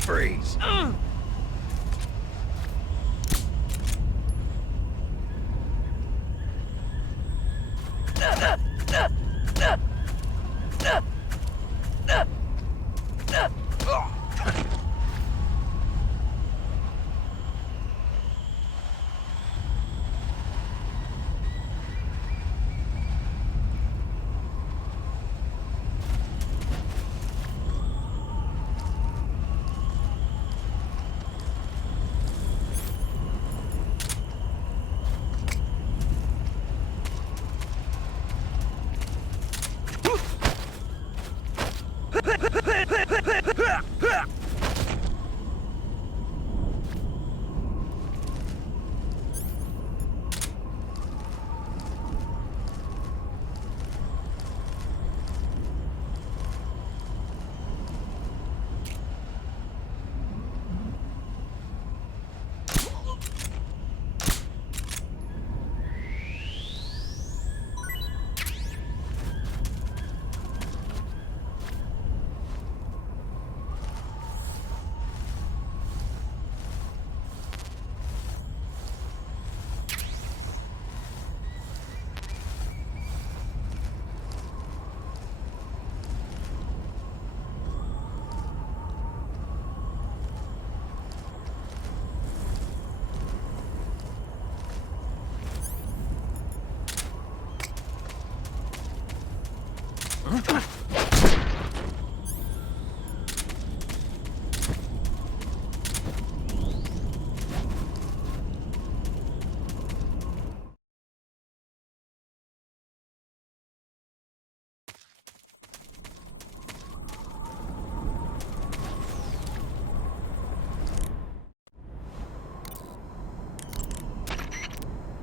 Freeze.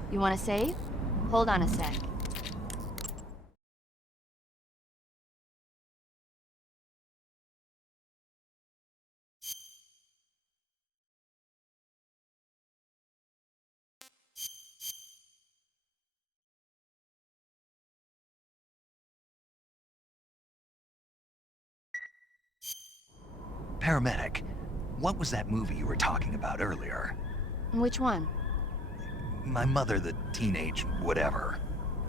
You want to save? Hold on a sec. Paramedic, what was that movie you were talking about earlier? Which one? My mother, the teenage whatever.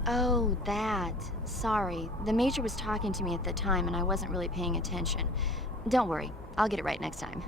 Oh, that. Sorry. The Major was talking to me at the time and I wasn't really paying attention. Don't worry. I'll get it right next time.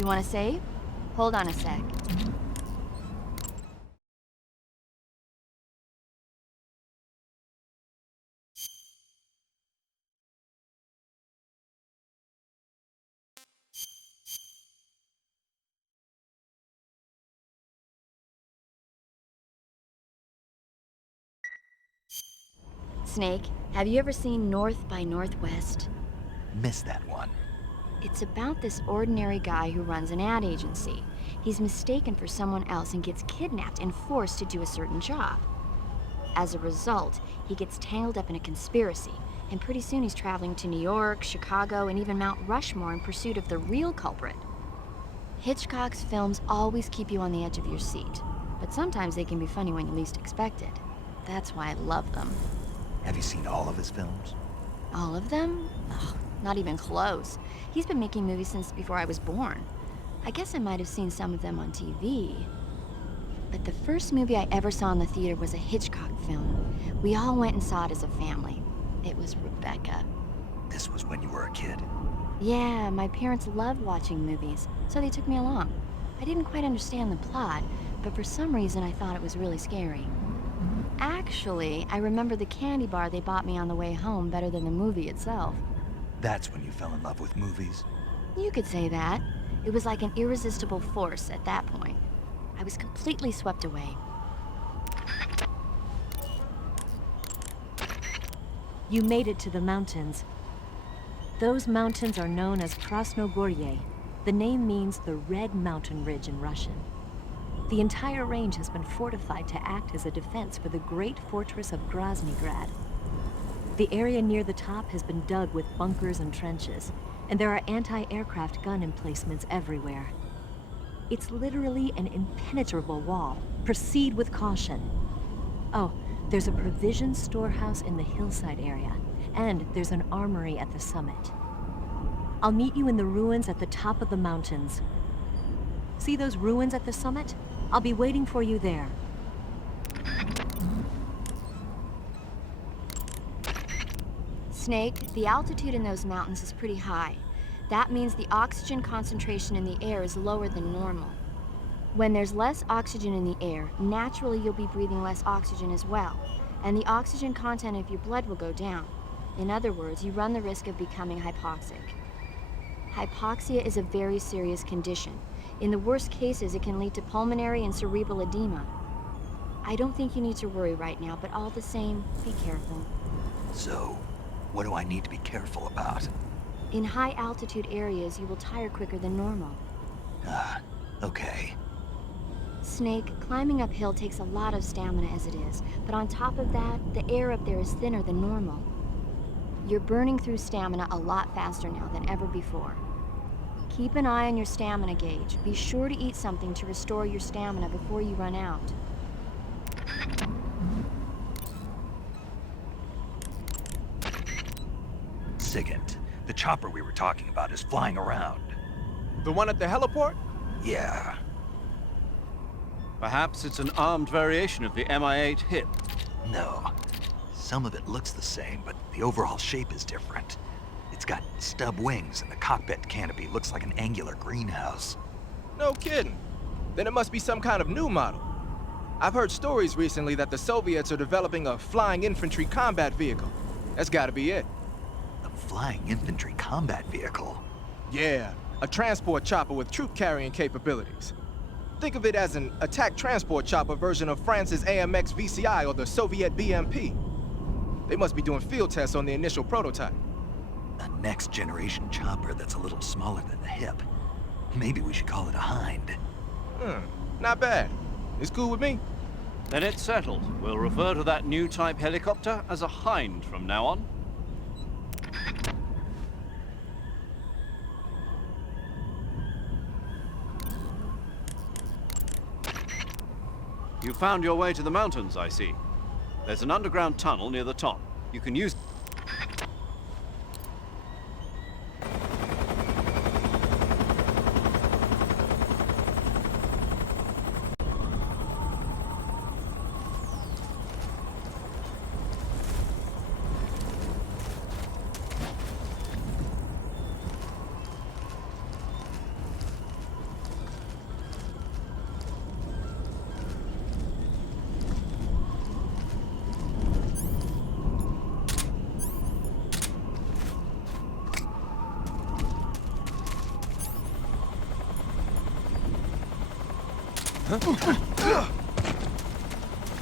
You want to save? Hold on a sec. Snake, have you ever seen North by Northwest? Missed that one. It's about this ordinary guy who runs an ad agency. He's mistaken for someone else and gets kidnapped and forced to do a certain job. As a result, he gets tangled up in a conspiracy, and pretty soon he's traveling to New York, Chicago, and even Mount Rushmore in pursuit of the real culprit. Hitchcock's films always keep you on the edge of your seat, but sometimes they can be funny when you least expect it. That's why I love them. Have you seen all of his films? All of them? Ugh, not even close. He's been making movies since before I was born. I guess I might have seen some of them on TV. But the first movie I ever saw in the theater was a Hitchcock film. We all went and saw it as a family. It was Rebecca. This was when you were a kid? Yeah, my parents loved watching movies, so they took me along. I didn't quite understand the plot, but for some reason I thought it was really scary. Actually, I remember the candy bar they bought me on the way home better than the movie itself. That's when you fell in love with movies? You could say that. It was like an irresistible force at that point. I was completely swept away. You made it to the mountains. Those mountains are known as Krasnogorye. The name means the Red Mountain Ridge in Russian. The entire range has been fortified to act as a defense for the great fortress of Groznygrad. The area near the top has been dug with bunkers and trenches, and there are anti-aircraft gun emplacements everywhere. It's literally an impenetrable wall. Proceed with caution. Oh, there's a provision storehouse in the hillside area, and there's an armory at the summit. I'll meet you in the ruins at the top of the mountains. See those ruins at the summit? I'll be waiting for you there. Snake, the altitude in those mountains is pretty high. That means the oxygen concentration in the air is lower than normal. When there's less oxygen in the air, naturally you'll be breathing less oxygen as well, and the oxygen content of your blood will go down. In other words, you run the risk of becoming hypoxic. Hypoxia is a very serious condition. In the worst cases, it can lead to pulmonary and cerebral edema. I don't think you need to worry right now, but all the same, be careful. So, what do I need to be careful about? In high altitude areas, you will tire quicker than normal. Okay. Snake, climbing uphill takes a lot of stamina as it is, but on top of that, the air up there is thinner than normal. You're burning through stamina a lot faster now than ever before. Keep an eye on your stamina gauge. Be sure to eat something to restore your stamina before you run out. Sigint, the chopper we were talking about is flying around. The one at the heliport? Yeah. Perhaps it's an armed variation of the Mi-8 HIP. No. Some of it looks the same, but the overall shape is different. It's got stub wings, and the cockpit canopy looks like an angular greenhouse. No kidding. Then it must be some kind of new model. I've heard stories recently that the Soviets are developing a flying infantry combat vehicle. That's gotta be it. A flying infantry combat vehicle? Yeah, a transport chopper with troop-carrying capabilities. Think of it as an attack transport chopper version of France's AMX VCI or the Soviet BMP. They must be doing field tests on the initial prototype. A next-generation chopper that's a little smaller than the HIP. Maybe we should call it a Hind. Not bad. It's cool with me. Then it's settled. We'll refer to that new type helicopter as a Hind from now on. You found your way to the mountains, I see. There's an underground tunnel near the top. You can use...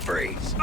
Freeze.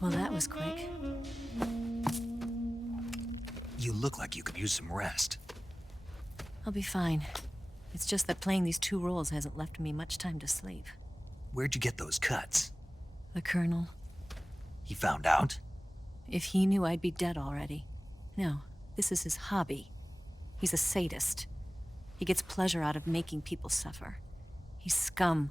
Well, that was quick. You look like you could use some rest. I'll be fine. It's just that playing these two roles hasn't left me much time to sleep. Where'd you get those cuts? The Colonel, He found out? if he knew, I'd be dead already. No, this is his hobby. He's a sadist. He gets pleasure out of making people suffer. He's scum.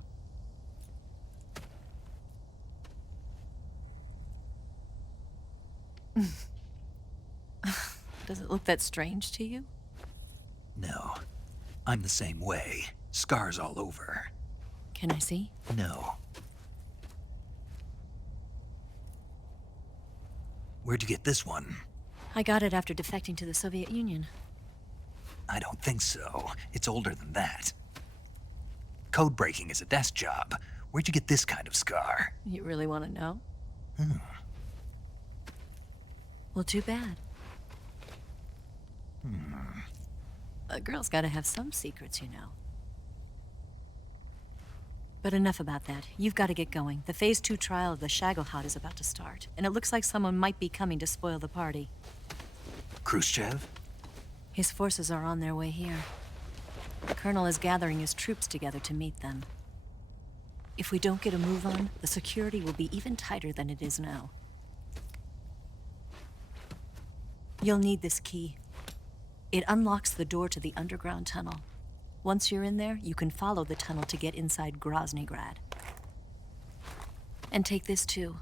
Does it look that strange to you? No. I'm the same way. Scars all over. Can I see? No. Where'd you get this one? I got it after defecting to the Soviet Union. I don't think so. It's older than that. Code breaking is a desk job. Where'd you get this kind of scar? You really want to know? Hmm. Well, too bad. A girl's gotta have some secrets, you know. But enough about that. You've got to get going. The Phase 2 trial of the Shagelhot is about to start, and it looks like someone might be coming to spoil the party. Khrushchev? His forces are on their way here. The Colonel is gathering his troops together to meet them. If we don't get a move on, the security will be even tighter than it is now. You'll need this key. It unlocks the door to the underground tunnel. Once you're in there, you can follow the tunnel to get inside Groznygrad. And take this too.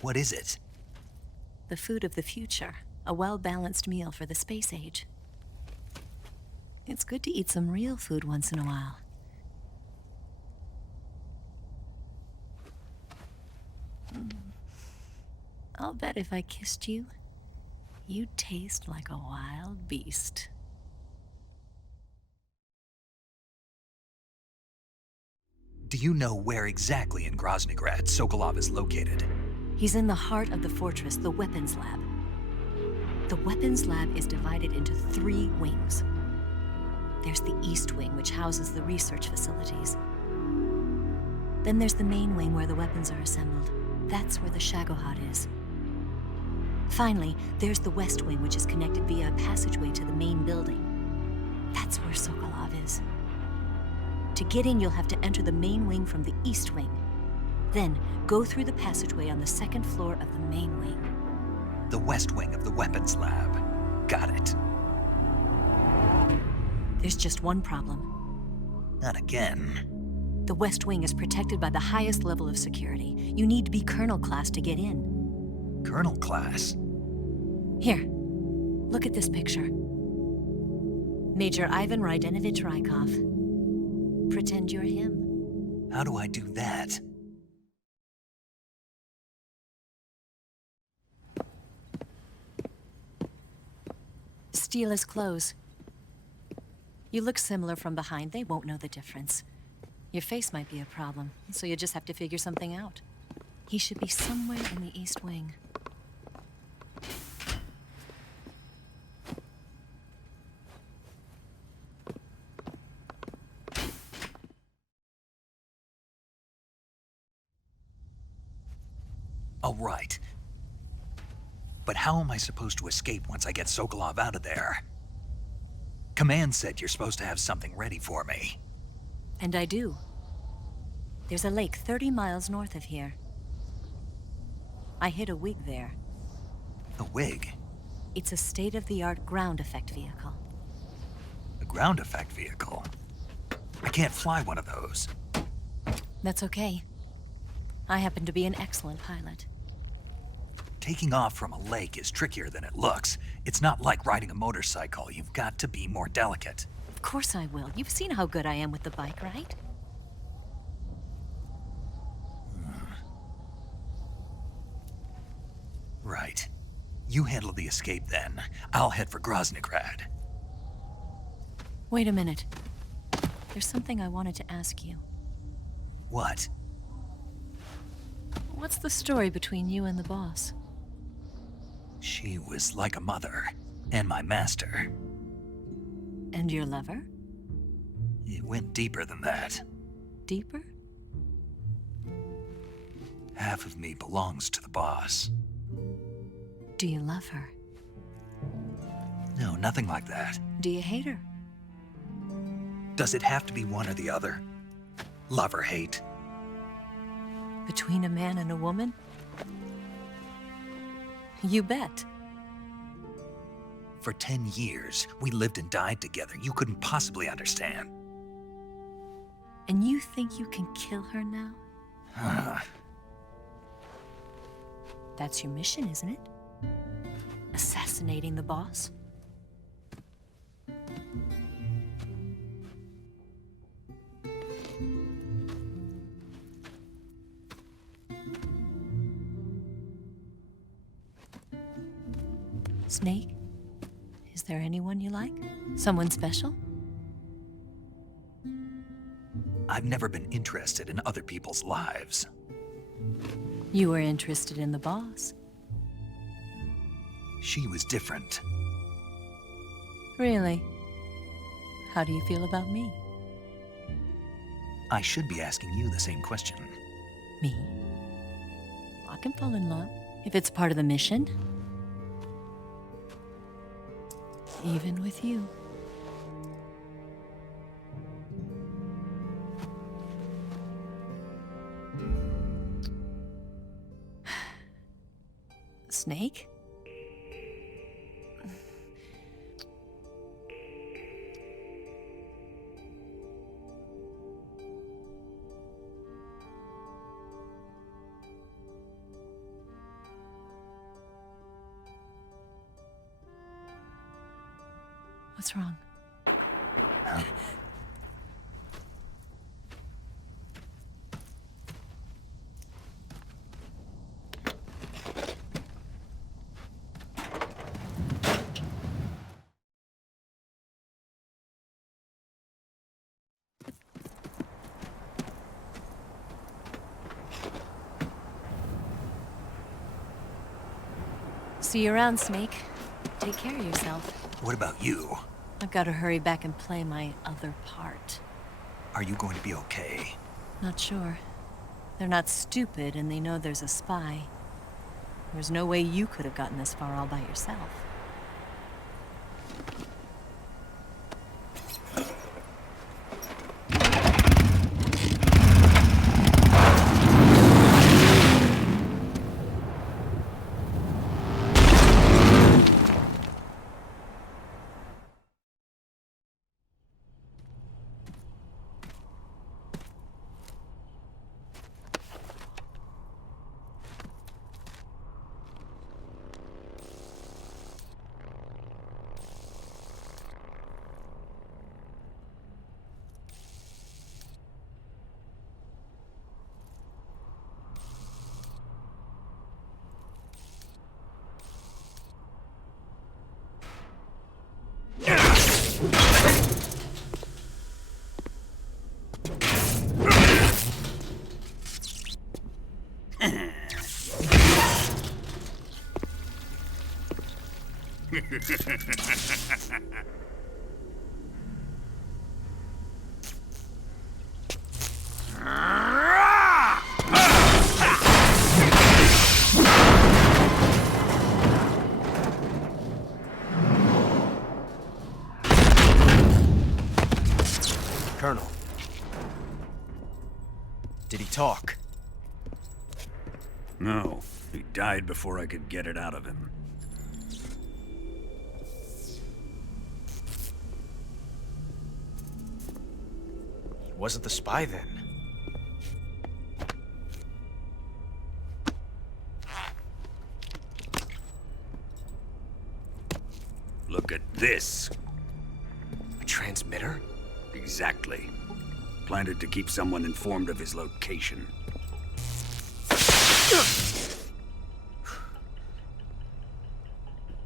What is it? The food of the future. A well-balanced meal for the space age. It's good to eat some real food once in a while. I'll bet if I kissed you, you'd taste like a wild beast. Do you know where exactly in Groznygrad Sokolov is located? He's in the heart of the fortress, the weapons lab. The weapons lab is divided into 3 wings. There's the East Wing, which houses the research facilities. Then there's the main wing where the weapons are assembled. That's where the Shagohod is. Finally, there's the West Wing, which is connected via a passageway to the main building. That's where Sokolov is. To get in, you'll have to enter the main wing from the East Wing. Then, go through the passageway on the 2nd floor of the main wing. The West Wing of the weapons lab. Got it. There's just one problem. Not again. The West Wing is protected by the highest level of security. You need to be Colonel class to get in. Colonel class? Here, look at this picture. Major Ivan Rydenovich Rykov. Pretend you're him. How do I do that? Steal his clothes. You look similar from behind. They won't know the difference. Your face might be a problem, so you just have to figure something out. He should be somewhere in the East Wing. All right. But how am I supposed to escape once I get Sokolov out of there? Command said you're supposed to have something ready for me. And I do. There's a lake 30 miles north of here. I hid a wig there. A wig? It's a state-of-the-art ground effect vehicle. A ground effect vehicle? I can't fly one of those. That's okay. I happen to be an excellent pilot. Taking off from a lake is trickier than it looks. It's not like riding a motorcycle. You've got to be more delicate. Of course I will. You've seen how good I am with the bike, right? Right. You handle the escape then. I'll head for Groznygrad. Wait a minute. There's something I wanted to ask you. What? What's the story between you and the boss? She was like a mother, and my master. And your lover? It went deeper than that. Deeper? Half of me belongs to the boss. Do you love her? No, nothing like that. Do you hate her? Does it have to be one or the other? Love or hate? Between a man and a woman? You bet. For 10 years, we lived and died together. You couldn't possibly understand. And you think you can kill her now? That's your mission, isn't it? Assassinating the boss? Snake? Is there anyone you like? Someone special? I've never been interested in other people's lives. You were interested in the boss. She was different. Really? How do you feel about me? I should be asking you the same question. Me? I can fall in love if it's part of the mission. Even with you. Snake? What's wrong? See you around, Snake. Take care of yourself. What about you? I've got to hurry back and play my other part. Are you going to be okay? Not sure. They're not stupid, and they know there's a spy. There's no way you could have gotten this far all by yourself. Colonel. Did he talk? No, he died before I could get it out of him. He wasn't the spy then. Look at this. A transmitter? Exactly. Planted to keep someone informed of his location.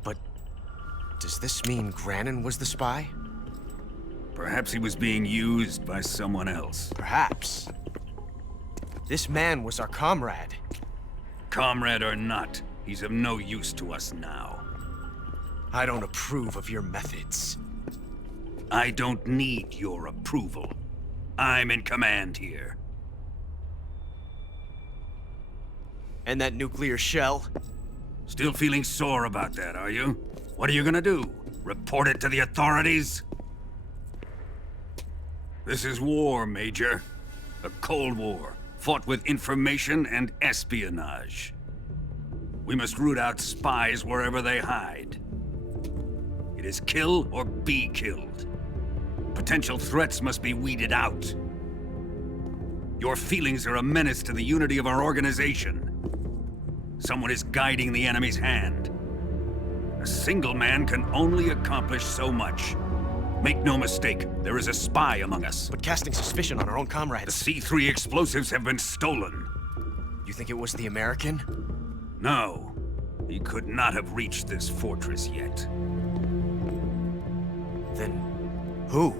But does this mean Grannon was the spy? Perhaps he was being used by someone else. Perhaps. This man was our comrade. Comrade or not, he's of no use to us now. I don't approve of your methods. I don't need your approval. I'm in command here. And that nuclear shell? Still feeling sore about that, are you? What are you gonna do? Report it to the authorities? This is war, Major. A Cold War, fought with information and espionage. We must root out spies wherever they hide. It is kill or be killed. Potential threats must be weeded out. Your feelings are a menace to the unity of our organization. Someone is guiding the enemy's hand. A single man can only accomplish so much. Make no mistake, there is a spy among us. But casting suspicion on our own The comrades. C3 explosives have been stolen. You think it was the American? No, he could not have reached this fortress yet. Then who?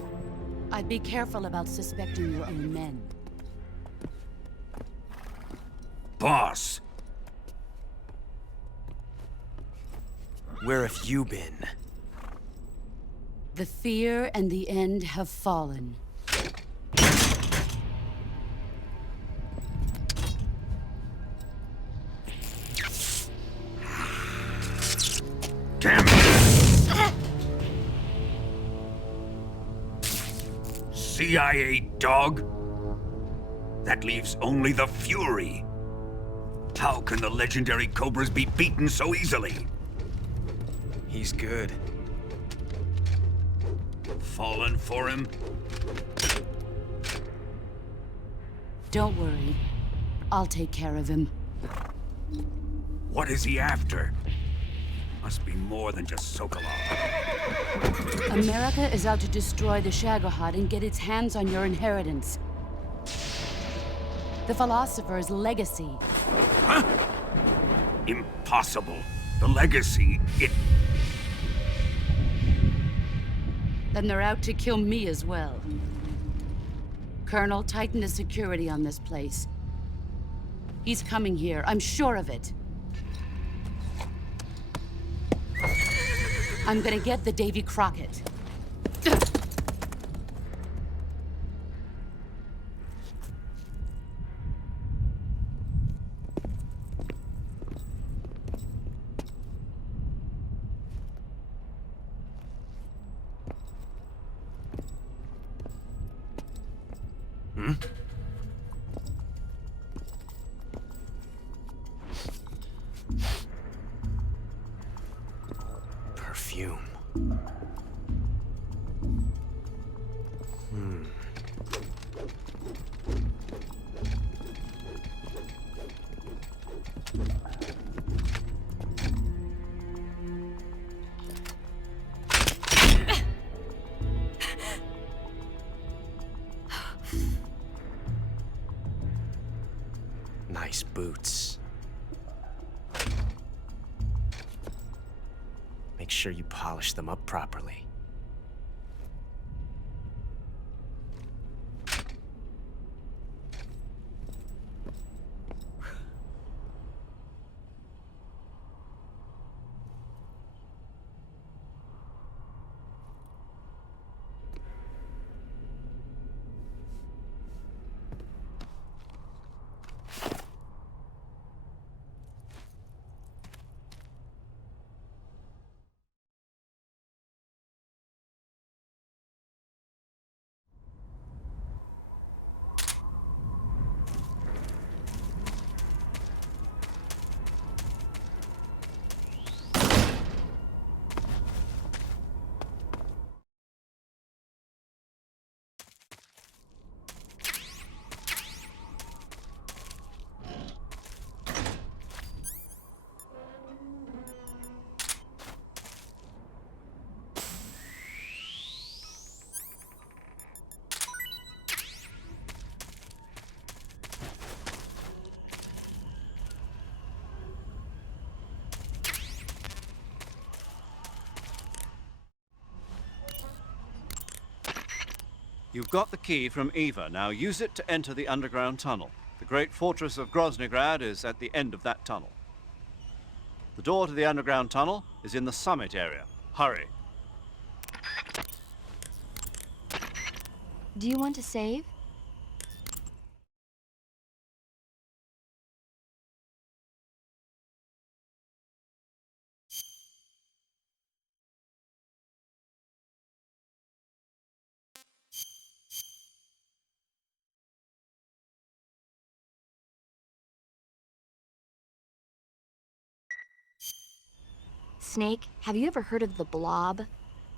I'd be careful about suspecting your own men. Boss, Where have you been? The fear and the end have fallen. damn it! CIA dog? That leaves only the Fury. How can the legendary Cobras be beaten so easily? He's good. Fallen for him? Don't worry. I'll take care of him. What is he after? Must be more than just Sokolov. America is out to destroy the Shagohod and get its hands on your inheritance. The philosopher's legacy. Huh? Impossible. The legacy, Then they're out to kill me as well. Colonel, tighten the security on this place. He's coming here, I'm sure of it. I'm gonna get the Davy Crockett. Perfume. Nice boots. Make sure you polish them up properly. You've got the key from Eva. Now use it to enter the underground tunnel. The great fortress of Groznygrad is at the end of that tunnel. The door to the underground tunnel is in the summit area. Hurry. Do you want to save? Snake, have you ever heard of the Blob?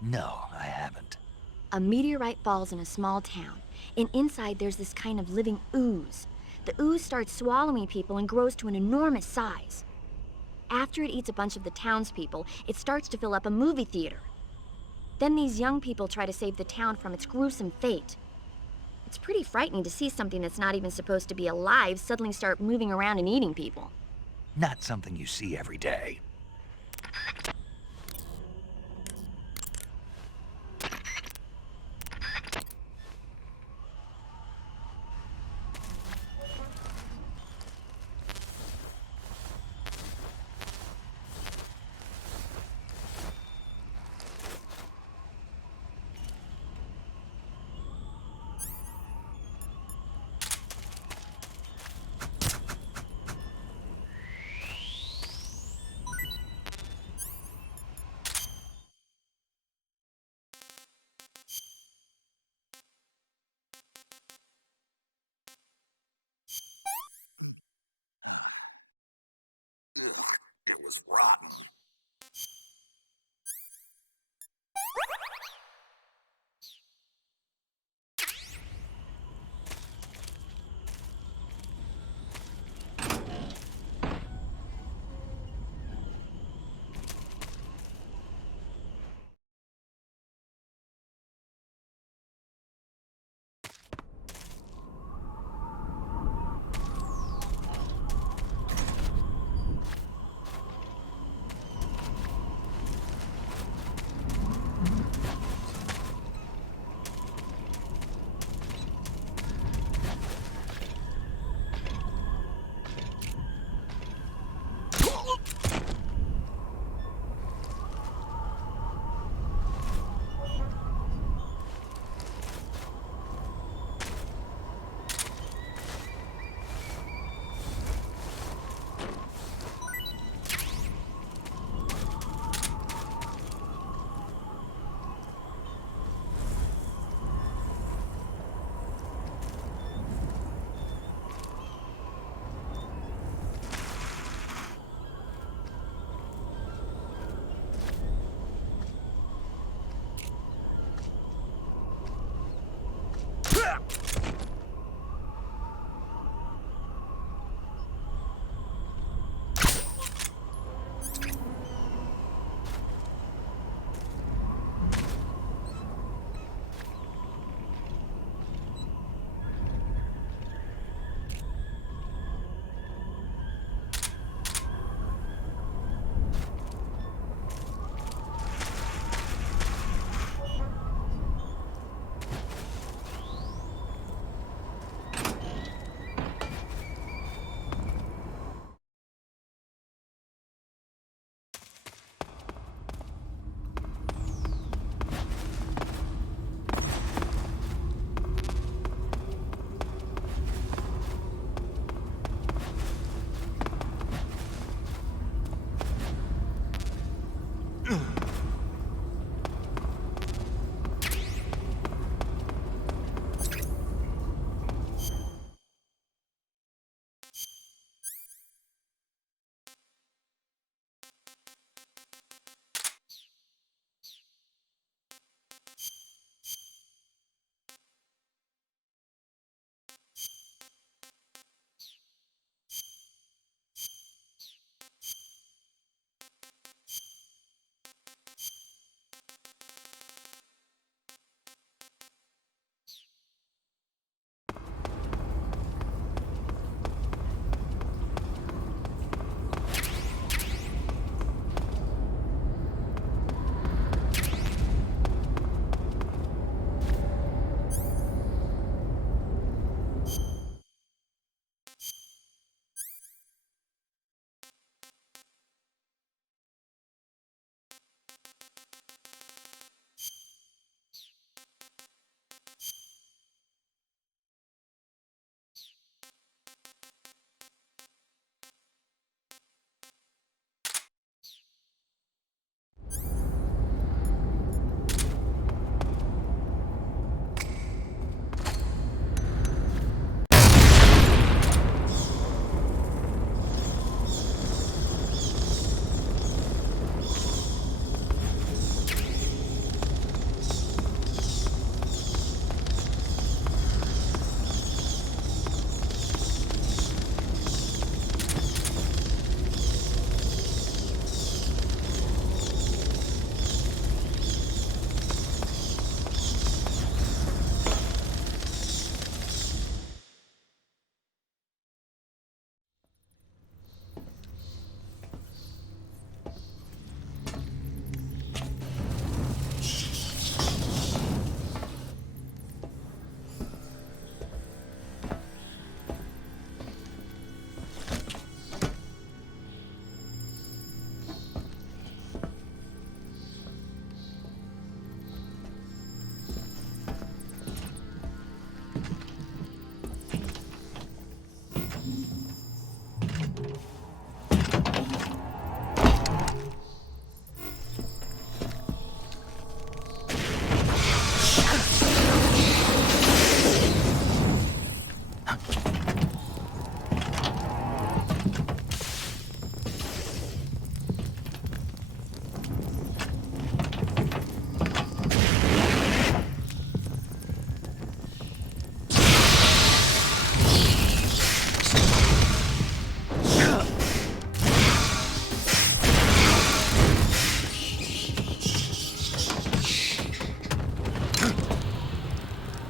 No, I haven't. A meteorite falls in a small town, and inside there's this kind of living ooze. The ooze starts swallowing people and grows to an enormous size. After it eats a bunch of the townspeople, it starts to fill up a movie theater. Then these young people try to save the town from its gruesome fate. It's pretty frightening to see something that's not even supposed to be alive suddenly start moving around and eating people. Not something you see every day.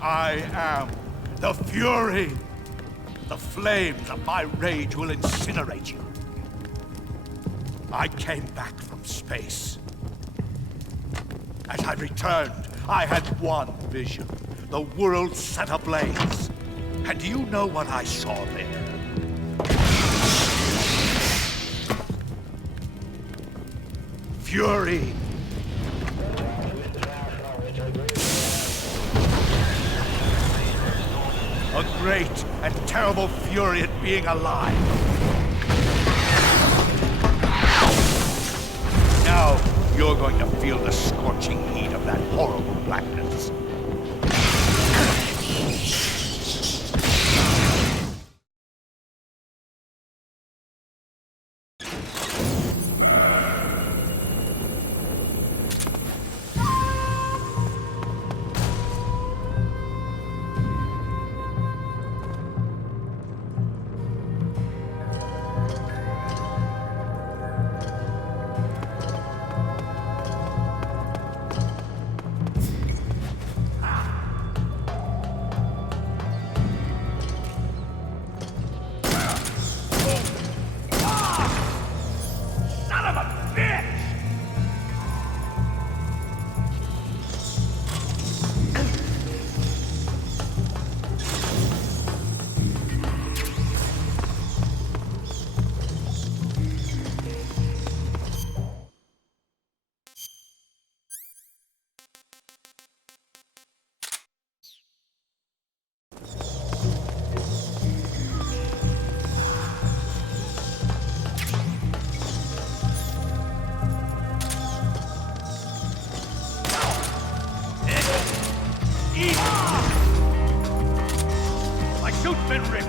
I am the Fury. The flames of my rage will incinerate you. I came back from space. As I returned, I had one vision. The world set ablaze. And do you know what I saw there? Fury. A great and terrible fury at being alive. Now, you're going to feel the scorching heat of that horrible blackness. My suit's been ripped!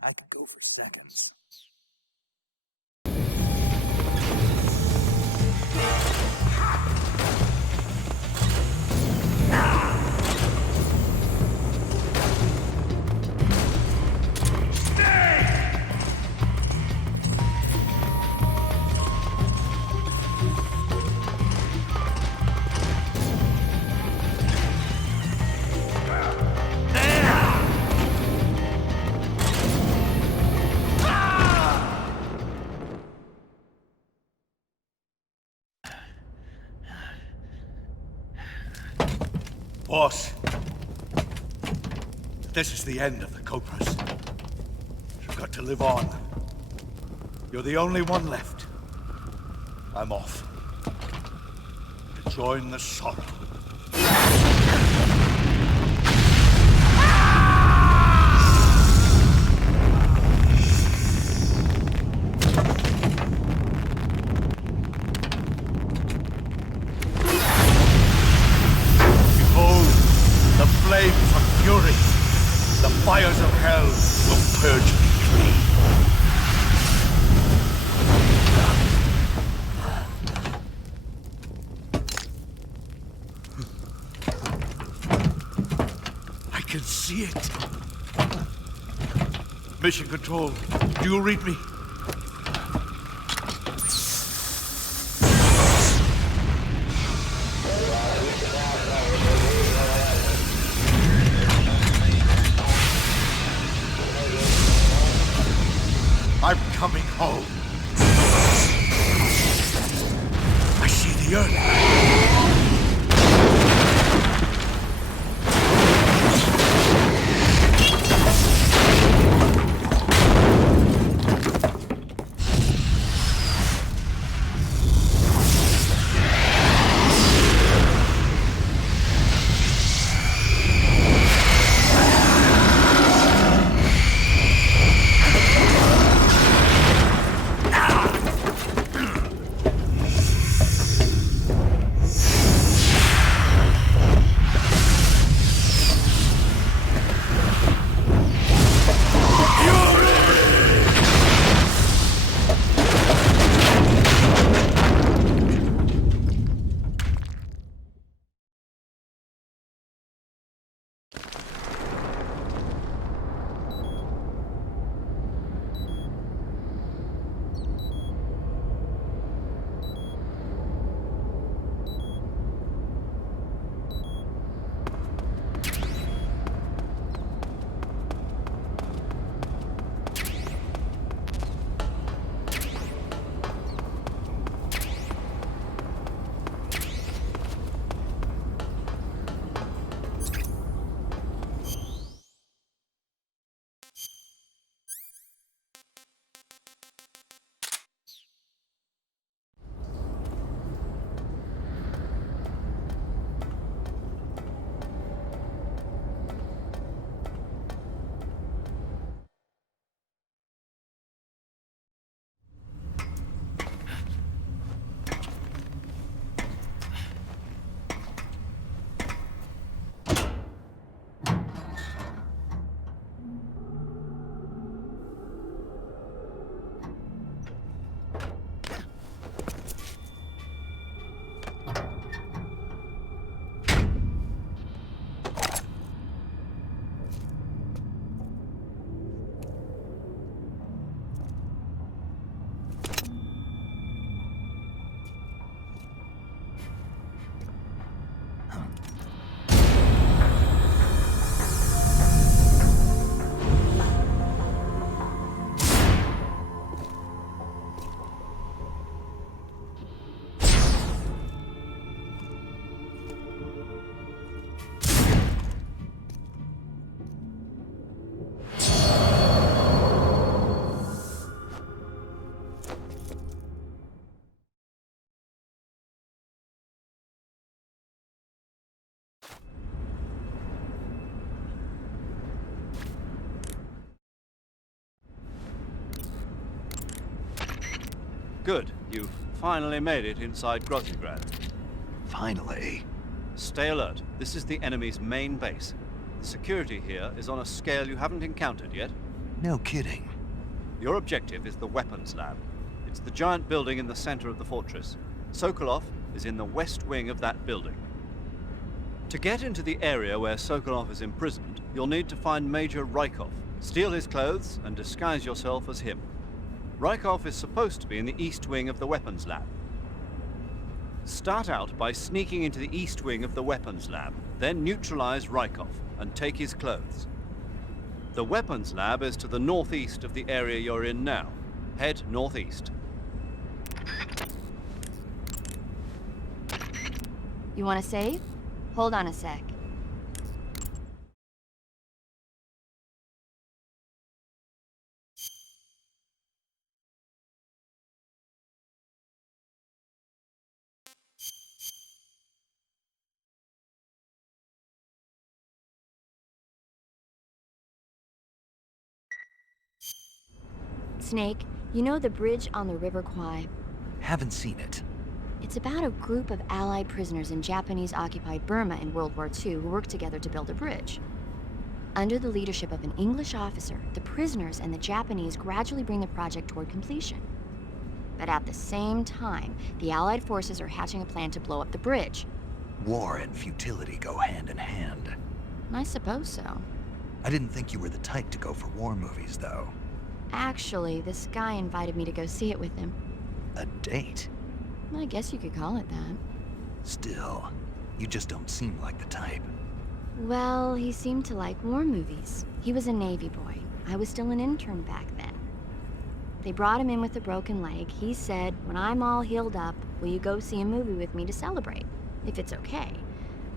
I could go for seconds. Boss, this is the end of the Cobras. You've got to live on. You're the only one left. I'm off. To join the sorrow. Flames of fury, the fires of hell will purge me clean. I can see it. Mission Control, Do you read me? I'm coming home. I see the earth. Good. You've finally made it inside Groznygrad. Finally. Stay alert. This is the enemy's main base. The security here is on a scale you haven't encountered yet. No kidding. Your objective is the weapons lab. It's the giant building in the center of the fortress. Sokolov is in the west wing of that building. To get into the area where Sokolov is imprisoned, you'll need to find Major Rykov, steal his clothes, and disguise yourself as him. Rykov is supposed to be in the east wing of the weapons lab. Start out by sneaking into the east wing of the weapons lab, then neutralize Rykov and take his clothes. The weapons lab is to the northeast of the area you're in now. Head northeast. You want to save? Hold on a sec. Snake, you know the bridge on the River Kwai? Haven't seen it. It's about a group of Allied prisoners in Japanese-occupied Burma in World War II who worked together to build a bridge. Under the leadership of an English officer, the prisoners and the Japanese gradually bring the project toward completion. But at the same time, the Allied forces are hatching a plan to blow up the bridge. War and futility go hand in hand. I suppose so. I didn't think you were the type to go for war movies, though. Actually, this guy invited me to go see it with him. A date? I guess you could call it that. Still, you just don't seem like the type. Well, he seemed to like war movies. He was a Navy boy. I was still an intern back then. They brought him in with a broken leg. He said, when I'm all healed up, will you go see a movie with me to celebrate? If it's okay.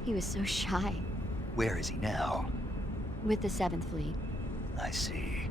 He was so shy. Where is he now? With the 7th Fleet. I see.